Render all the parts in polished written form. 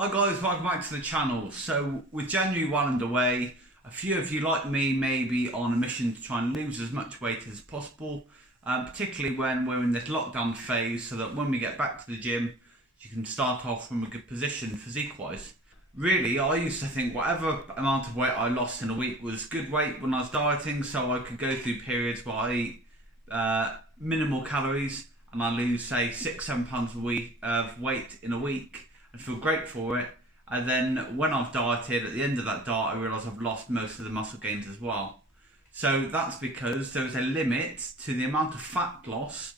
Hi guys, welcome back to the channel. So with January well underway, a few of you like me may be on a mission to try and lose as much weight as possible, particularly when we're in this lockdown phase, so that when we get back to the gym, you can start off from a good position physique-wise. Really, I used to think whatever amount of weight I lost in a week was good weight when I was dieting, so I could go through periods where I eat minimal calories and I lose, say, 6-7 pounds of weight in a week and feel great for it. And then when I've dieted, at the end of that diet, I realise I've lost most of the muscle gains as well. So that's because there is a limit to the amount of fat loss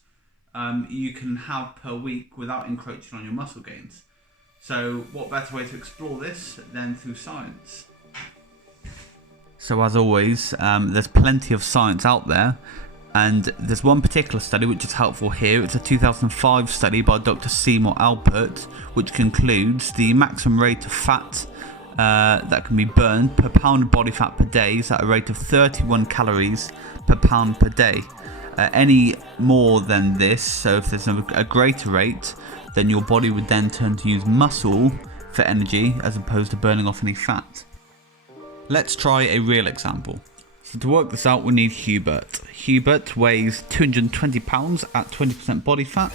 you can have per week without encroaching on your muscle gains. So what better way to explore this than through science? So as always, there's plenty of science out there, and there's one particular study which is helpful here. It's a 2005 study by Dr. Seymour Alpert, which concludes the maximum rate of fat that can be burned per pound of body fat per day is at a rate of 31 calories per pound per day. Any more than this, so if there's a greater rate, then your body would then turn to use muscle for energy as opposed to burning off any fat. Let's try a real example. So to work this out, we need Hubert. Hubert weighs 220 pounds at 20% body fat.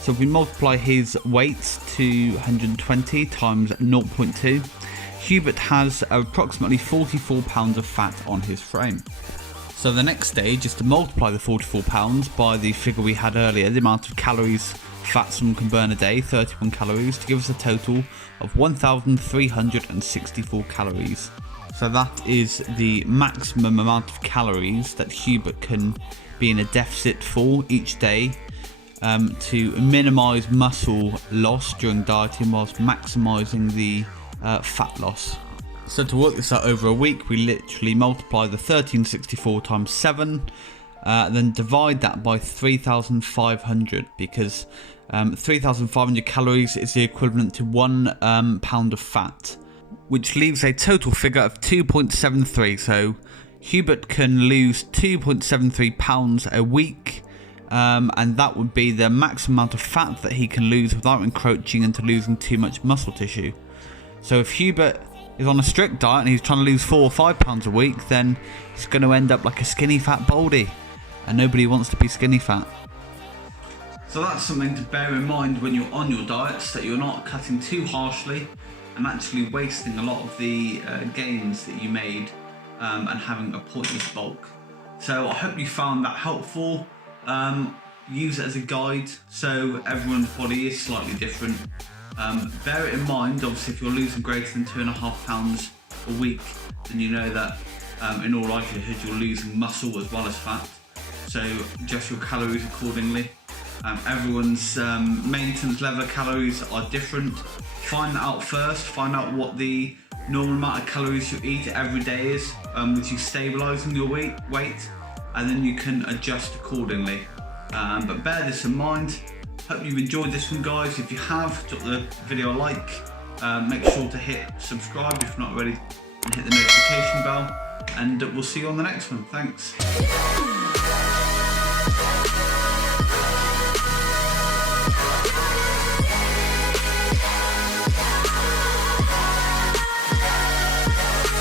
So if we multiply his weight to 120 times 0.2, Hubert has approximately 44 pounds of fat on his frame. So the next stage is to multiply the 44 pounds by the figure we had earlier, the amount of calories fat someone can burn a day, 31 calories, to give us a total of 1,364 calories. So that is the maximum amount of calories that Hubert can be in a deficit for each day to minimise muscle loss during dieting whilst maximising the fat loss. So to work this out over a week, we literally multiply the 1364 times 7, then divide that by 3,500, because 3,500 calories is the equivalent to 1 pound of fat, which leaves a total figure of 2.73. So Hubert can lose 2.73 pounds a week, and that would be the maximum amount of fat that he can lose without encroaching into losing too much muscle tissue. So if Hubert is on a strict diet and he's trying to lose 4 or 5 pounds a week, then he's going to end up like a skinny fat baldy, and nobody wants to be skinny fat. So that's something to bear in mind when you're on your diets, that you're not cutting too harshly and actually wasting a lot of the gains that you made and having a pointless bulk. So I hope you found that helpful. Use it as a guide. So everyone's body is slightly different. Bear it in mind, obviously, if you're losing greater than 2.5 pounds a week, then you know that in all likelihood you're losing muscle as well as fat. So adjust your calories accordingly. Everyone's maintenance level of calories are different. Find that out first. Find out what the normal amount of calories you eat every day is, with you stabilising your weight, and then you can adjust accordingly. But bear this in mind. Hope you've enjoyed this one, guys. If you have, drop the video a like. Make sure to hit subscribe if not already, and hit the notification bell. And we'll see you on the next one. Thanks.